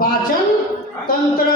पाचन तंत्र।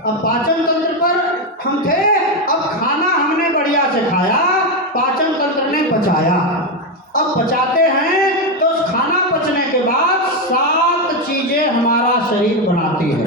अब पाचन तंत्र पर हम थे, अब खाना हमने बढ़िया से खाया, पाचन तंत्र ने पचाया। अब पचाते हैं तो उस खाना पचने के बाद 7 चीजें हमारा शरीर बनाती है।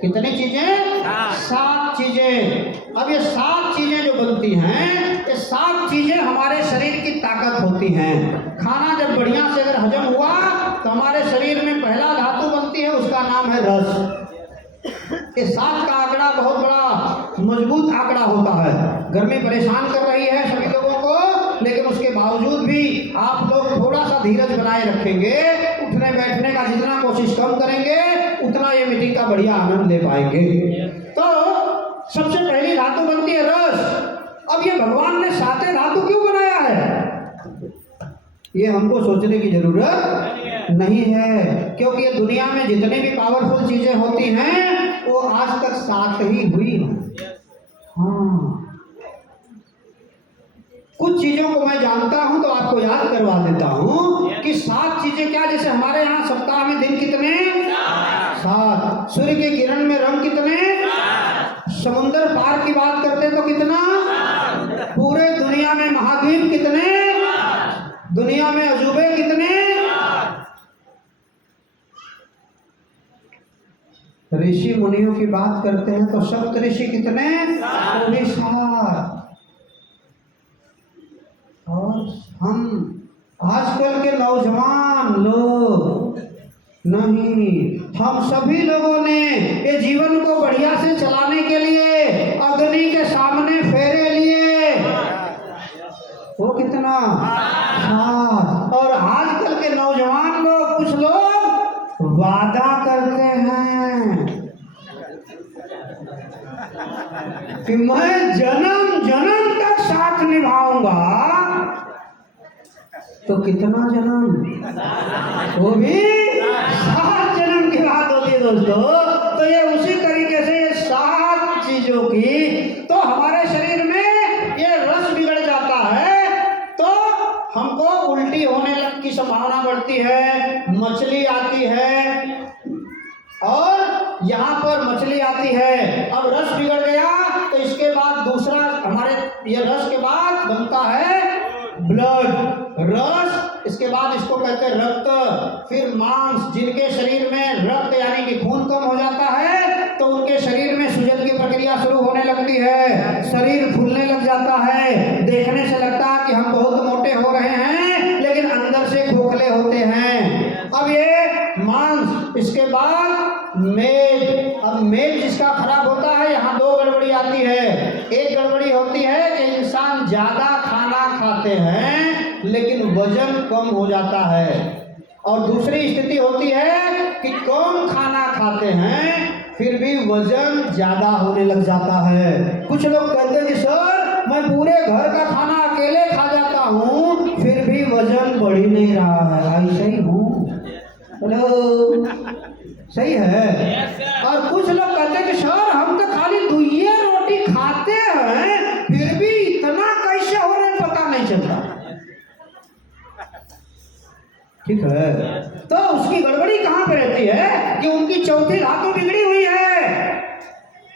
कितनी चीजें? 7 चीजें। अब ये 7 चीजें जो बनती हैं, ये 7 चीजें हमारे शरीर की ताकत होती हैं। खाना जब बढ़िया से अगर हजम हुआ तो हमारे शरीर में पहला धातु बनती है, उसका नाम है रस। ये 7 का आंकड़ा बहुत बड़ा मजबूत आंकड़ा होता है। गर्मी परेशान कर रही है सभी लोगों को, लेकिन उसके बावजूद भी आप लोग थोड़ा सा धीरज बनाए रखेंगे, उठने बैठने का जितना कोशिश कम करेंगे, उतना ये मीटिंग का बढ़िया आनंद ले पाएंगे। तो सबसे पहली धातु बनती है रस। अब ये भगवान ने 7 धातु क्यों बनाया है, ये हमको सोचने की जरूरत नहीं है, क्योंकि ये दुनिया में जितनी भी पावरफुल चीजें होती हैं वो आज तक 7 ही हुई हैं। हाँ, कुछ चीजों को मैं जानता हूं तो आपको याद करवा देता हूं कि 7 चीजें क्या, जैसे हमारे यहाँ सप्ताह में दिन कितने? 7। सूर्य के किरण में रंग कितने? समुद्र पार की बात करते तो कितना? पूरे दुनिया में महाद्वीप कितने? दुनिया में अजूबे कितने? ऋषि मुनियों की बात करते हैं तो सप्त ऋषि कितने? 7। और हम आजकल के नौजवान लोग नहीं, हम सभी लोगों ने ये जीवन को बढ़िया से चलाने के लिए अग्नि के सामने फेरे लिए, वो कितना? 7। और आजकल के नौजवान लोग, कुछ लोग वादा करते हैं कि मैं जन्म जन्म तक साथ निभाऊंगा, तो कितना जन्म? वो भी 7 जन्म की बात होती है दोस्तों। तो ये उसी तरीके से ये 7 चीजों की, तो हमारे शरीर में ये रस बिगड़ जाता है तो हमको उल्टी होने की संभावना बढ़ती है, मछली आती है, और यहाँ पर मछली आती है। अब रस बिगड़ गया तो इसके बाद दूसरा हमारे ये रस के बाद बनता है ब्लड, रस, इसके बाद इसको कहते हैं रक्त, फिर मांस। जिनके शरीर में रक्त यानी कि खून कम हो जाता है तो उनके शरीर में सूजन की प्रक्रिया शुरू होने लगती है, शरीर फूलने लग जाता है, देखने से लगता है कि हम बहुत मोटे हो रहे हैं, लेकिन अंदर से खोखले होते हैं। अब ये मांस, इसके बाद मेद। अब मेद जिसका खराब होता है, यहाँ 2 गड़बड़ी आती है। एक गड़बड़ी होती है कि इंसान ज्यादा खाना खाते हैं लेकिन वजन कम हो जाता है, और दूसरी स्थिति होती है कि कम खाना खाते हैं फिर भी वजन ज्यादा होने लग जाता है। कुछ लोग कहते हैं कि सर मैं पूरे घर का खाना अकेले खा जाता हूँ फिर भी वजन बढ़ ही नहीं रहा है। ऐसे ही हूँ। हेलो, सही है। और कुछ लोग कहते हैं कि सर हम तो खाली 2 रोटी खाते हैं फिर भी इतना कैसे हो रहा है पता नहीं चलता। ठीक है, तो उसकी गड़बड़ी कहाँ पे रहती है कि उनकी चौथी धातु बिगड़ी हुई है,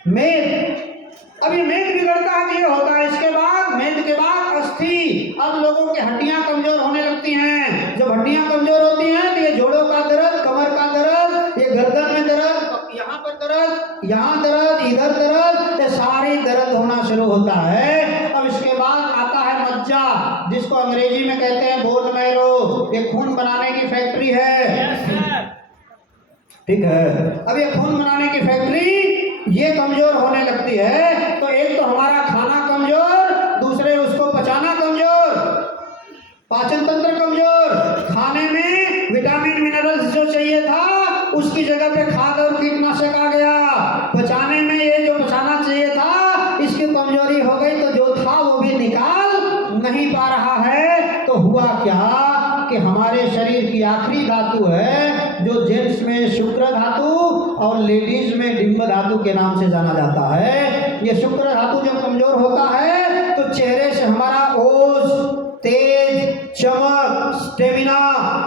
मेद। अब ये मेद बिगड़ता है तो ये होता है। इसके बाद मेद के बाद अस्थि। अब लोगों की हड्डियां कमजोर होने लगती हैं। जब हड्डियां कमजोर होती हैं तो ये जोड़ों का दर्द, कमर का दर्द, ये गर्दन में दर्द, यहाँ पर दर्द, यहाँ दर्द, इधर दर्द, ये सारी दर्द होना शुरू होता है। अब इसके बाद आता है मज्जा, जिसको अंग्रेजी में कहते हैं बोन मैरो। ये खून बनाने की फैक्ट्री है। ठीक है, अब ये खून बनाने की फैक्ट्री ये कमजोर होने लगती है तो एक तो हमारा खाना कमजोर, दूसरे उसको पचाना कमजोर, पाचन तंत्र कमजोर, खाने में विटामिन मिनरल्स जो चाहिए था उसकी जगह पे खाद और कीटनाशक आ गया, पचाने में ये जो पचाना चाहिए था इसकी कमजोरी हो गई, तो जो था वो भी निकाल नहीं पा रहा है। तो हुआ क्या कि हमारे शरीर की आखिरी धातु है जो जेंट्स में शुक्र धातु और लेडीज में डिंब धातु के नाम से जाना जाता है। ये शुक्र धातु जब कमजोर होता है तो चेहरे से हमारा ओज, तेज, चमक, स्टेमिना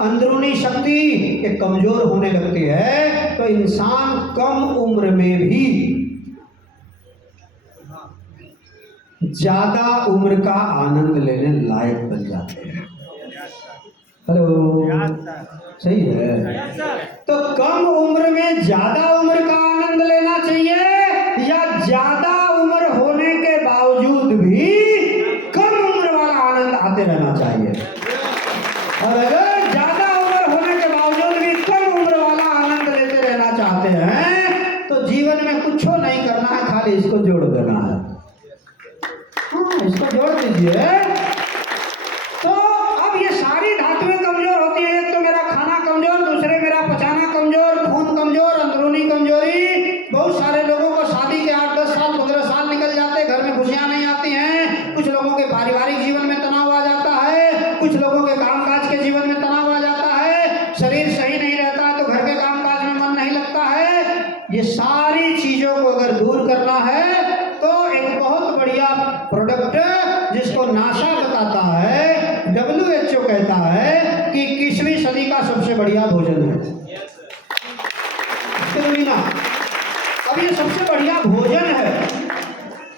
अंदरूनी शक्ति ये कमजोर होने लगती है तो इंसान कम उम्र में भी ज्यादा उम्र का आनंद लेने लायक बन जाते हैं। हेलो, सही है। तो कम उम्र में ज्यादा उम्र का आनंद लेना चाहिए या ज्यादा उम्र होने के बावजूद भी कम उम्र वाला आनंद आते रहना चाहिए? और अगर ज्यादा उम्र होने के बावजूद भी कम उम्र वाला आनंद लेते रहना चाहते हैं तो जीवन में कुछ नहीं करना है, खाली इसको जोड़ देना है। हाँ, इसको जोड़ दीजिए तो अब ये सारी धातुएं कमजोर होती है। एक तो मेरा खाना कमजोर, दूसरे मेरा पचाना कमजोर, खून कमजोर, अंदरूनी कमजोरी। बहुत सारे लोगों को शादी के 8-10 साल 15 साल निकल जाते, घर में खुशियां नहीं आती हैं। कुछ लोगों के पारिवारिक जीवन में तनाव आ जाता है, कुछ लोगों के कामकाज के जीवन में तनाव आ जाता है, शरीर सही नहीं रहता है तो घर के कामकाज में मन नहीं लगता है। ये सारी चीजों को अगर दूर करना है तो एक बहुत बढ़िया प्रोडक्ट जिसको नासा बताता है, WHO कहता है कि 21वीं सदी का सबसे बढ़िया भोजन है। अब ये सबसे बढ़िया भोजन है,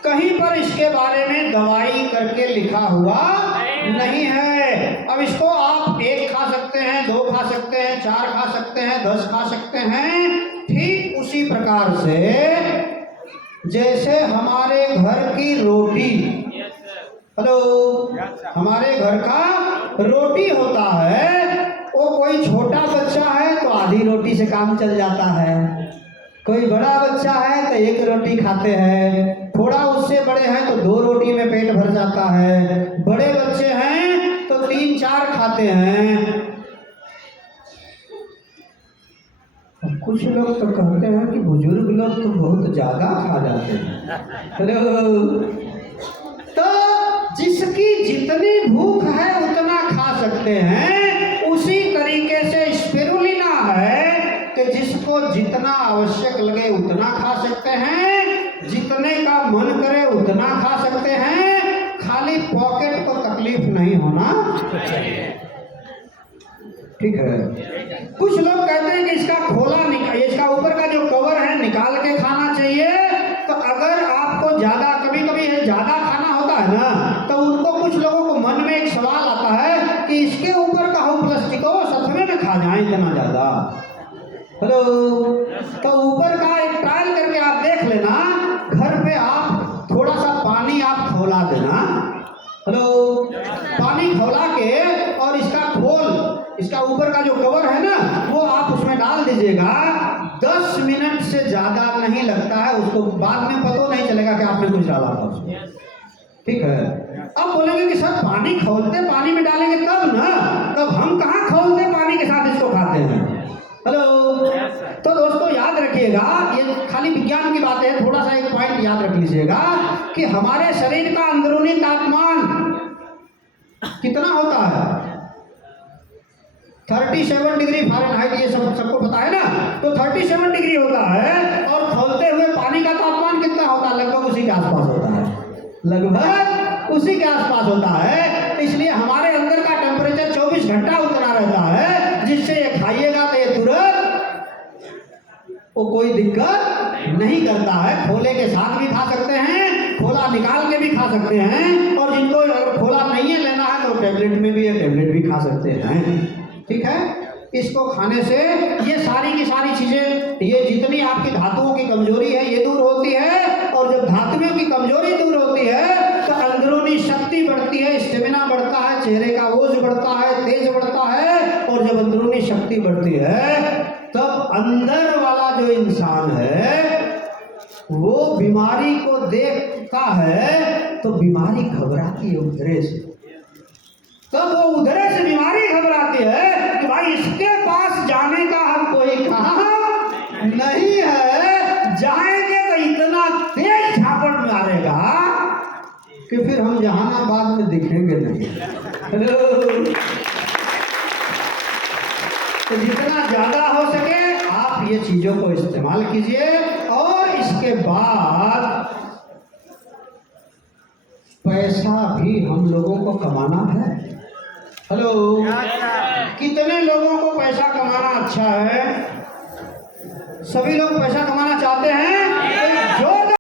कहीं पर इसके बारे में दवाई करके लिखा हुआ नहीं है। अब इसको आप 1 खा सकते हैं, 2 खा सकते हैं, 4 खा सकते हैं, 10 खा सकते हैं। ठीक उसी प्रकार से जैसे हमारे घर की रोटी, हेलो, हमारे घर का रोटी होता है, वो कोई छोटा बच्चा है तो आधी रोटी से काम चल जाता है, कोई बड़ा बच्चा है तो 1 रोटी खाते हैं, थोड़ा उससे बड़े हैं तो 2 रोटी में पेट भर जाता है, बड़े बच्चे हैं तो 3-4 खाते हैं। कुछ लोग तो कहते हैं कि बुजुर्ग लोग तो बहुत ज्यादा खा जाते हैं। हेलो, तो जिसकी जितनी भूख है उतना खा सकते हैं। उसी तरीके से स्पिरुलिना है कि जिसको जितना आवश्यक लगे उतना खा सकते हैं, जितने का मन करे उतना खा सकते हैं, खाली पॉकेट को तकलीफ नहीं होना चाहिए। ठीक है। कुछ लोग कहते हैं कि इसका खोला इसका ऊपर का जो कवर है निकाल के खाना चाहिए। तो अगर आपको ज्यादा कभी ज्यादा खाना होता है ना तो उनको कुछ लोगों को मन में एक सवाल आता है कि इसके ऊपर का हो प्लास्टिक को सतवे में खा जाए इतना ज्यादा। हेलो, तो ऊपर का एक ट्रायल करके आप देख लेना, घर पे आप थोड़ा सा पानी आप खौला देना। हेलो, पानी खौला के और इसका खोल, इसका ऊपर का जो कवर है ना वो आप उसमें डाल दीजिएगा। 10 मिनट से ज्यादा नहीं लगता है, उसको बाद में पता नहीं चलेगा कि आपने कुछ डाला था उसमें। ठीक है। अब बोलेंगे कि सर पानी खौलते पानी में डालेंगे तब ना, तब हम कहाँ खौलते पानी के साथ इसको खाते हैं। हेलो, तो दोस्तों याद रखिएगा, ये खाली विज्ञान की बात है, थोड़ा सा एक पॉइंट याद रख लीजिएगा कि हमारे शरीर का अंदरूनी तापमान कितना होता है? 37 डिग्री फ़ारेनहाइट, ये सबको पता है ना। तो 37 डिग्री होता है और खौलते हुए पानी का तापमान कितना होता है? लगभग उसी के आसपास होता है, लगभग उसी के आसपास होता है। इसलिए हमारे अंदर का टेम्परेचर 24 घंटा उतना रहता है, जिससे ये खाइएगा तो ये तुरंत वो कोई दिक्कत नहीं करता है। खोले के साथ भी खा सकते हैं, खोला निकाल के भी खा सकते हैं, और जिनको अगर खोला नहीं है लेना है तो टेबलेट में भी है, टेबलेट भी खा सकते हैं। ठीक है। इसको खाने से ये सारी की सारी चीजें, ये जितनी आपकी धातुओं की कमजोरी है ये दूर होती है। और जब धातुओं की कमजोरी दूर होती है तो अंदरूनी शक्ति बढ़ती है, स्टेमिना बढ़ता है, चेहरे का ओज बढ़ता है, तेज बढ़ता है। और जब अंदरूनी शक्ति बढ़ती है तब अंदर वाला जो इंसान है वो बीमारी को देखता है तो बीमारी घबराती है उधरे से। तब वो उधरे से बीमारी घबराती है कि भाई इसके पास जाने का हम कोई काम नहीं है, जाएंगे तो इतना तेज झापड़ मारेगा कि फिर हम जहानाबाद में दिखेंगे नहीं। तो जितना ज्यादा हो सके आप ये चीजों को इस्तेमाल कीजिए। और इसके बाद पैसा भी हम लोगों को कमाना है। हेलो, कितने लोगों को पैसा कमाना अच्छा है? सभी लोग पैसा कमाना